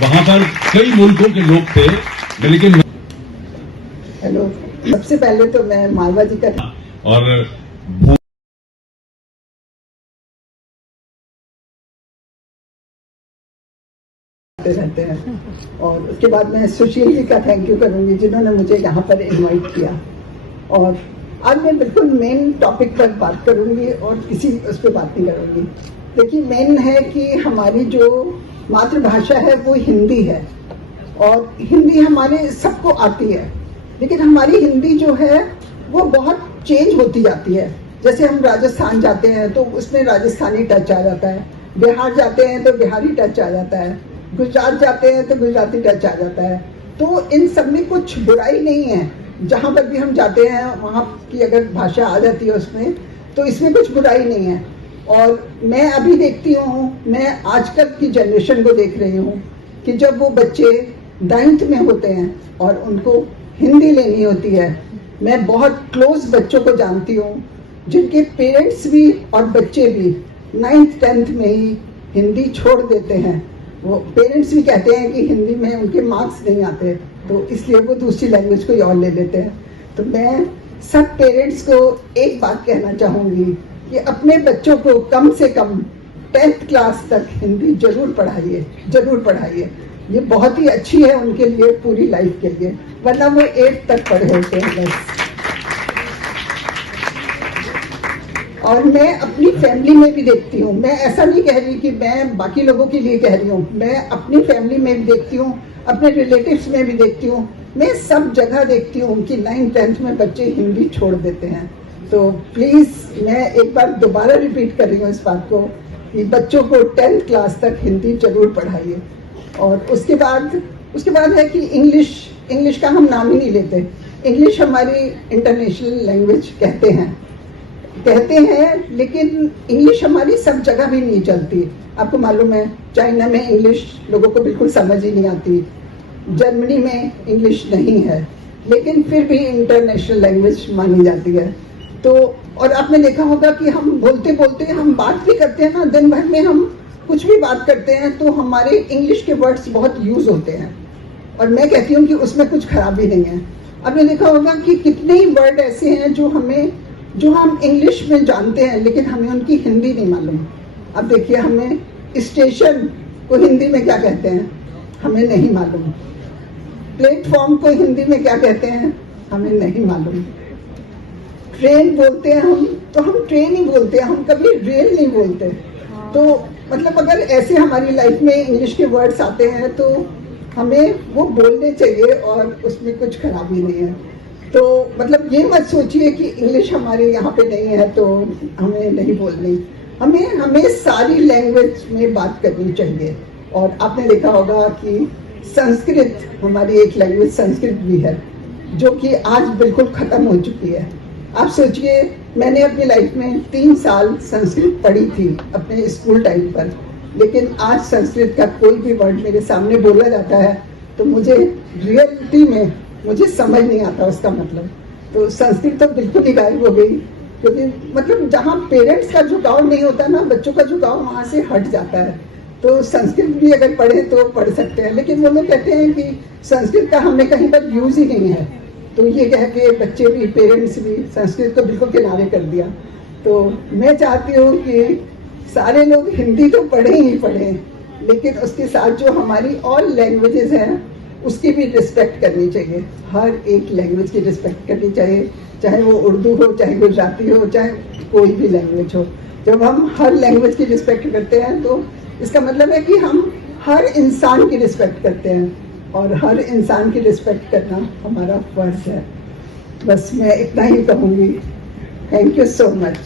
वहां पर कई मुल्कों के लोग थे, लेकिन हेलो, सबसे पहले तो मैं मालवा जी का और रहते हैं और उसके बाद मैं सुशील जी का थैंक यू करूंगी जिन्होंने मुझे यहाँ पर इनवाइट किया। और आज मैं बिल्कुल मेन टॉपिक पर बात करूंगी और किसी उस पर बात नहीं करूंगी। देखिए, मेन है कि हमारी जो मातृभाषा है वो हिंदी है और हिंदी हमारे सबको आती है, लेकिन हमारी हिंदी जो है वो बहुत चेंज होती जाती है। जैसे हम राजस्थान जाते हैं तो उसमें राजस्थानी टच आ जाता है, बिहार जाते हैं तो बिहारी टच आ जाता है, गुजरात जाते हैं तो गुजराती टच आ जाता है। तो इन सब में कुछ बुराई नहीं है, जहाँ पर भी हम जाते हैं वहाँ की अगर भाषा आ जाती है उसमें, तो इसमें कुछ बुराई नहीं है। और मैं अभी देखती हूँ, मैं आजकल की जनरेशन को देख रही हूँ कि जब वो बच्चे 9th में होते हैं और उनको हिंदी लेनी होती है, मैं बहुत क्लोज बच्चों को जानती हूँ जिनके पेरेंट्स भी और बच्चे भी 9th 10th में ही हिंदी छोड़ देते हैं। वो पेरेंट्स भी कहते हैं कि हिंदी में उनके मार्क्स नहीं आते, तो इसलिए वो दूसरी लैंग्वेज कोई और ले लेते हैं। तो मैं सब पेरेंट्स को एक बात कहना चाहूँगी कि अपने बच्चों को कम से कम 10th क्लास तक हिंदी जरूर पढ़ाइए, जरूर पढ़ाइए। ये बहुत ही अच्छी है उनके लिए, पूरी लाइफ के लिए, वरना वो 8th तक पढ़े होते हैं बस। और मैं अपनी फैमिली में भी देखती हूँ, मैं ऐसा नहीं कह रही कि मैं बाकी लोगों के लिए कह रही हूँ, मैं अपनी फैमिली में भी देखती हूँ, अपने रिलेटिव्स में भी देखती हूँ, मैं सब जगह देखती हूँ कि 9th 10th में बच्चे हिंदी छोड़ देते हैं। तो प्लीज मैं एक बार दोबारा रिपीट कर रही हूँ इस बात को कि बच्चों को 10th क्लास तक हिंदी जरूर पढ़ाइए। और उसके बाद है कि इंग्लिश का हम नाम ही नहीं लेते। इंग्लिश हमारी इंटरनेशनल लैंग्वेज कहते हैं, लेकिन इंग्लिश हमारी सब जगह भी नहीं चलती। आपको मालूम है, चाइना में इंग्लिश लोगों को बिल्कुल समझ ही नहीं आती, जर्मनी में इंग्लिश नहीं है, लेकिन फिर भी इंटरनेशनल लैंग्वेज मानी जाती है। तो और आपने देखा होगा कि हम बोलते बोलते हम बात भी करते हैं ना, दिन भर में हम कुछ भी बात करते हैं तो हमारे इंग्लिश के वर्ड्स बहुत यूज होते हैं, और मैं कहती हूँ कि उसमें कुछ खराबी नहीं है। आपने देखा होगा कि कितने ही वर्ड ऐसे हैं जो हम इंग्लिश में जानते हैं, लेकिन हमें उनकी हिंदी नहीं मालूम। अब देखिए, हमें स्टेशन को हिंदी में क्या कहते हैं हमें नहीं मालूम, प्लेटफॉर्म को हिंदी में क्या कहते हैं हमें नहीं मालूम। ट्रेन बोलते हैं हम, तो हम ट्रेन ही बोलते हैं, हम कभी रेल नहीं बोलते। तो मतलब अगर ऐसे हमारी लाइफ में इंग्लिश के वर्ड्स आते हैं तो हमें वो बोलने चाहिए और उसमें कुछ खराबी नहीं है। तो मतलब ये मत सोचिए कि इंग्लिश हमारे यहाँ पे नहीं है तो हमें नहीं बोलनी, हमें सारी लैंग्वेज में बात करनी चाहिए। और आपने देखा होगा कि संस्कृत, हमारी एक लैंग्वेज संस्कृत भी है जो कि आज बिल्कुल खत्म हो चुकी है। आप सोचिए, मैंने अपनी लाइफ में 3 साल संस्कृत पढ़ी थी अपने स्कूल टाइम पर, लेकिन आज संस्कृत का कोई भी वर्ड मेरे सामने बोला जाता है तो मुझे रियलिटी में मुझे समझ नहीं आता उसका मतलब। तो संस्कृत तो बिल्कुल ही गायब हो गई, क्योंकि मतलब जहाँ पेरेंट्स का झुकाव नहीं होता ना, बच्चों का झुकाव वहाँ से हट जाता है। तो संस्कृत भी अगर पढ़े तो पढ़ सकते हैं, लेकिन वो लोग कहते हैं कि संस्कृत का हमें कहीं पर यूज ही नहीं है, तो ये कह के बच्चे भी पेरेंट्स भी संस्कृत को बिल्कुल किनारे कर दिया। तो मैं चाहती हूँ कि सारे लोग हिंदी तो पढ़े ही पढ़े, लेकिन उसके साथ जो हमारी और लैंग्वेजेस हैं उसकी भी रिस्पेक्ट करनी चाहिए। हर एक लैंग्वेज की रिस्पेक्ट करनी चाहिए, चाहे वो उर्दू हो, चाहे गुजराती हो, चाहे कोई भी लैंग्वेज हो। जब हम हर लैंग्वेज की रिस्पेक्ट करते हैं तो इसका मतलब है कि हम हर इंसान की रिस्पेक्ट करते हैं, और हर इंसान की रिस्पेक्ट करना हमारा फर्ज है। बस मैं इतना ही कहूँगी। Thank you so much.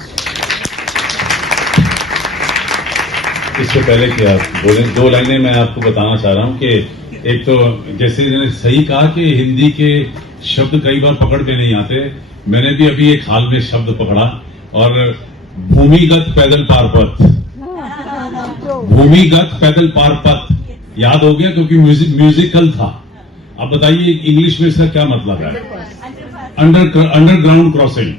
इससे पहले कि आप बोले, 2 लाइनें मैं आपको बताना चाह रहा हूँ कि एक तो जैसे सही कहा कि हिंदी के शब्द कई बार पकड़ के नहीं आते। मैंने भी अभी एक हाल में शब्द पकड़ा, और भूमिगत पैदल पार पथ, भूमिगत पैदल पार पथ याद हो गया क्योंकि म्यूजिकल था। अब बताइए इंग्लिश में इसका क्या मतलब है? Underground crossing.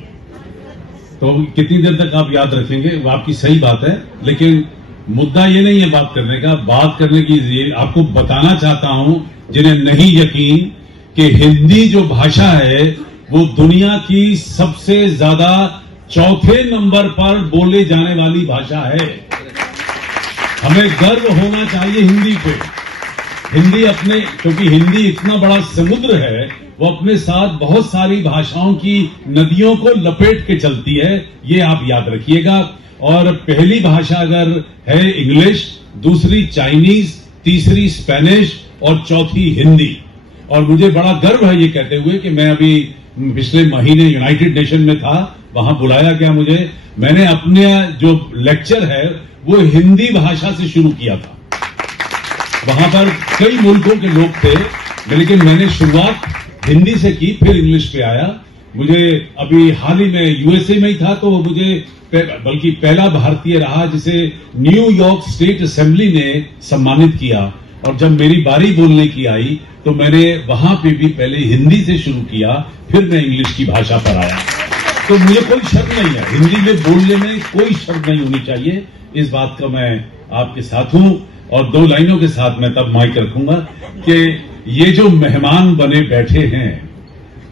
तो कितनी देर तक आप याद रखेंगे? वो आपकी सही बात है, लेकिन मुद्दा ये नहीं है बात करने का, बात करने की ये आपको बताना चाहता हूं जिन्हें नहीं यकीन कि हिंदी जो भाषा है वो दुनिया की सबसे ज्यादा चौथे नंबर पर बोले जाने वाली भाषा है। हमें गर्व होना चाहिए हिंदी पे। हिंदी अपने, क्योंकि हिंदी इतना बड़ा समुद्र है, वो अपने साथ बहुत सारी भाषाओं की नदियों को लपेट के चलती है, ये आप याद रखिएगा। और पहली भाषा अगर है इंग्लिश, दूसरी चाइनीज, तीसरी स्पेनिश और चौथी हिंदी। और मुझे बड़ा गर्व है ये कहते हुए कि मैं अभी पिछले महीने यूनाइटेड नेशन में था, वहां बुलाया गया मुझे, मैंने अपने जो लेक्चर है वो हिंदी भाषा से शुरू किया था। वहां पर कई मुल्कों के लोग थे, लेकिन मैंने शुरुआत हिंदी से की, फिर इंग्लिश पे आया। मुझे अभी हाल ही में यूएसए में ही था, तो मुझे बल्कि पहला भारतीय रहा जिसे न्यूयॉर्क स्टेट असेंबली ने सम्मानित किया। और जब मेरी बारी बोलने की आई तो मैंने वहां पे भी पहले हिंदी से शुरू किया, फिर मैं इंग्लिश की भाषा पर आया। तो मुझे कोई शर्म नहीं है, हिंदी में बोलने में कोई शर्म नहीं होनी चाहिए। इस बात का मैं आपके साथ हूं। और दो लाइनों के साथ मैं तब माइक रखूंगा कि ये जो मेहमान बने बैठे हैं,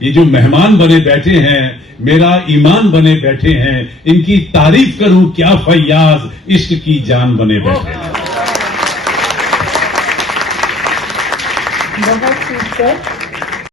ये जो मेहमान बने बैठे हैं, मेरा ईमान बने बैठे हैं, इनकी तारीफ करूं क्या फैयाज, इश्क की जान बने बैठे हैं। बहुत खूब सर।